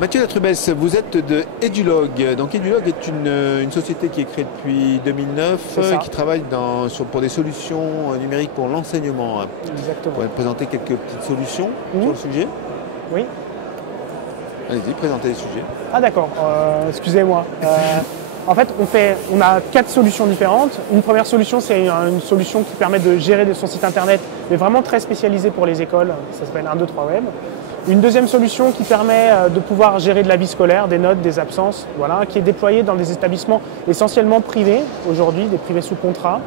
Mathieu Latrubès, vous êtes de Edulog. Donc Edulog est une société qui est créée depuis 2009 qui travaille pour des solutions numériques pour l'enseignement. Exactement. Vous pouvez présenter quelques petites solutions sur le sujet? Oui. Allez-y, présentez les sujets. Ah d'accord, excusez-moi. En fait, on a 4 solutions différentes. Une première solution, c'est une solution qui permet de gérer son site internet, mais vraiment très spécialisée pour les écoles. Ça s'appelle 1, 2, 3 Web. Une deuxième solution qui permet de pouvoir gérer de la vie scolaire, des notes, des absences, voilà, qui est déployée dans des établissements essentiellement privés aujourd'hui, des privés sous contrat.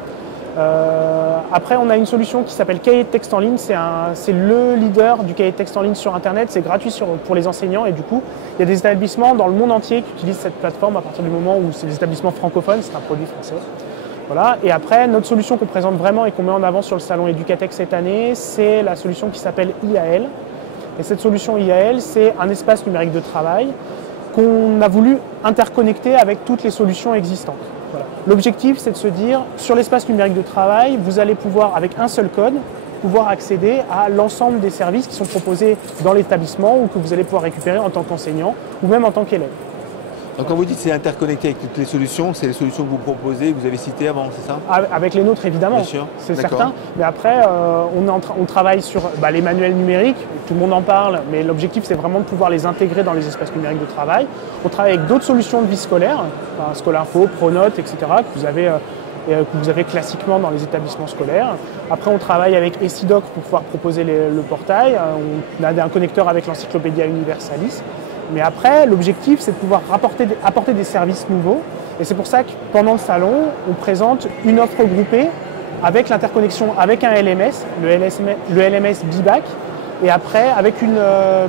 Après, on a une solution qui s'appelle Cahier de texte en ligne. C'est le leader du cahier de texte en ligne sur Internet. C'est gratuit pour les enseignants et du coup, il y a des établissements dans le monde entier qui utilisent cette plateforme à partir du moment où c'est des établissements francophones. C'est un produit français. Voilà. Et après, notre solution qu'on présente vraiment et qu'on met en avant sur le salon Educatech cette année, c'est la solution qui s'appelle IAL. Et cette solution IAL, c'est un espace numérique de travail qu'on a voulu interconnecter avec toutes les solutions existantes. Voilà. L'objectif, c'est de se dire, sur l'espace numérique de travail, vous allez pouvoir, avec un seul code, pouvoir accéder à l'ensemble des services qui sont proposés dans l'établissement ou que vous allez pouvoir récupérer en tant qu'enseignant ou même en tant qu'élève. Donc quand vous dites que c'est interconnecté avec toutes les solutions, c'est les solutions que vous proposez, que vous avez citées avant, c'est ça? Avec les nôtres évidemment, c'est certain. Mais après, on travaille sur les manuels numériques, tout le monde en parle, mais l'objectif c'est vraiment de pouvoir les intégrer dans les espaces numériques de travail. On travaille avec d'autres solutions de vie scolaire, Scolinfo, Pronote, etc., que vous avez classiquement dans les établissements scolaires. Après, on travaille avec Essidoc pour pouvoir proposer le portail. On a un connecteur avec l'Encyclopédia Universalis. Mais après, l'objectif, c'est de pouvoir apporter des services nouveaux. Et c'est pour ça que pendant le salon, on présente une offre groupée avec l'interconnexion avec un LMS, le LMS Bibac, et après avec une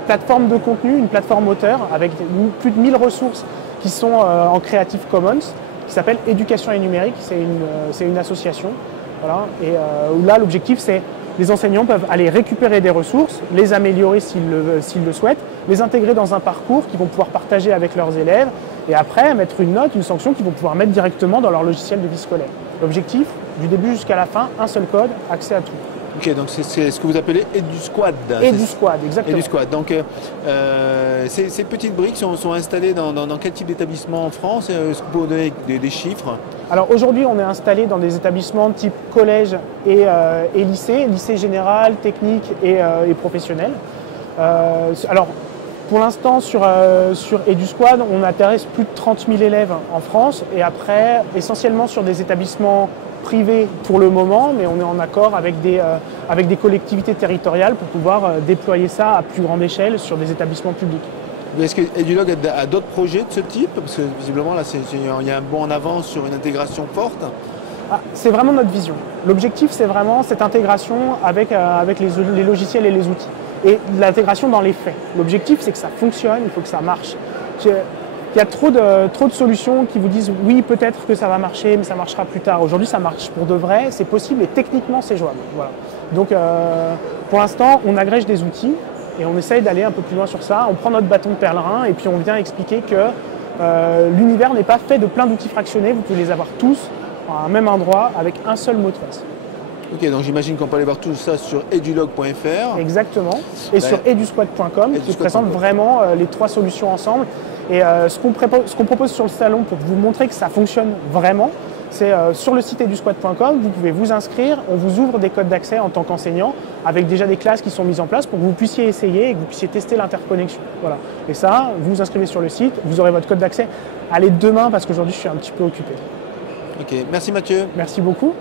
plateforme de contenu, une plateforme auteur, avec plus de 1000 ressources qui sont en Creative Commons, qui s'appelle Éducation et Numérique. C'est une association. Voilà. Et où là, l'objectif, c'est les enseignants peuvent aller récupérer des ressources, les améliorer s'ils le souhaitent, les intégrer dans un parcours qu'ils vont pouvoir partager avec leurs élèves et après mettre une note, une sanction qu'ils vont pouvoir mettre directement dans leur logiciel de vie scolaire. L'objectif, du début jusqu'à la fin, un seul code, accès à tout. Ok, donc c'est ce que vous appelez EduSquad. EduSquad, exactement. EduSquad. Donc ces petites briques sont installées dans quel type d'établissement en France? Est-ce que vous pouvez donner des chiffres? Alors aujourd'hui, on est installé dans des établissements type collège et lycée général, technique et professionnel. Alors pour l'instant, sur EduSquad, on intéresse plus de 30 000 élèves en France et après, essentiellement sur des établissements privés pour le moment, mais on est en accord avec des collectivités territoriales pour pouvoir déployer ça à plus grande échelle sur des établissements publics. Est-ce que Edulog a d'autres projets de ce type? Parce que visiblement, là, il y a un bond en avant sur une intégration forte. C'est vraiment notre vision. L'objectif, c'est vraiment cette intégration avec les logiciels et les outils. Et l'intégration dans les faits. L'objectif, c'est que ça fonctionne, il faut que ça marche. Il y a trop de solutions qui vous disent « oui, peut-être que ça va marcher, mais ça marchera plus tard ». Aujourd'hui, ça marche pour de vrai, c'est possible et techniquement, c'est jouable. Voilà. Donc, pour l'instant, on agrège des outils et on essaye d'aller un peu plus loin sur ça. On prend notre bâton de pèlerin et puis on vient expliquer que l'univers n'est pas fait de plein d'outils fractionnés. Vous pouvez les avoir tous à un même endroit avec un seul mot de passe. Ok, donc j'imagine qu'on peut aller voir tout ça sur edulog.fr. Exactement. Et sur edusquad.com qui présente vraiment les 3 solutions ensemble. Et ce qu'on propose sur le salon pour vous montrer que ça fonctionne vraiment, c'est sur le site edusquad.com, vous pouvez vous inscrire, on vous ouvre des codes d'accès en tant qu'enseignant avec déjà des classes qui sont mises en place pour que vous puissiez essayer et que vous puissiez tester l'interconnexion. Voilà. Et ça, vous vous inscrivez sur le site, vous aurez votre code d'accès. Allez demain parce qu'aujourd'hui je suis un petit peu occupé. Ok, merci Mathieu. Merci beaucoup.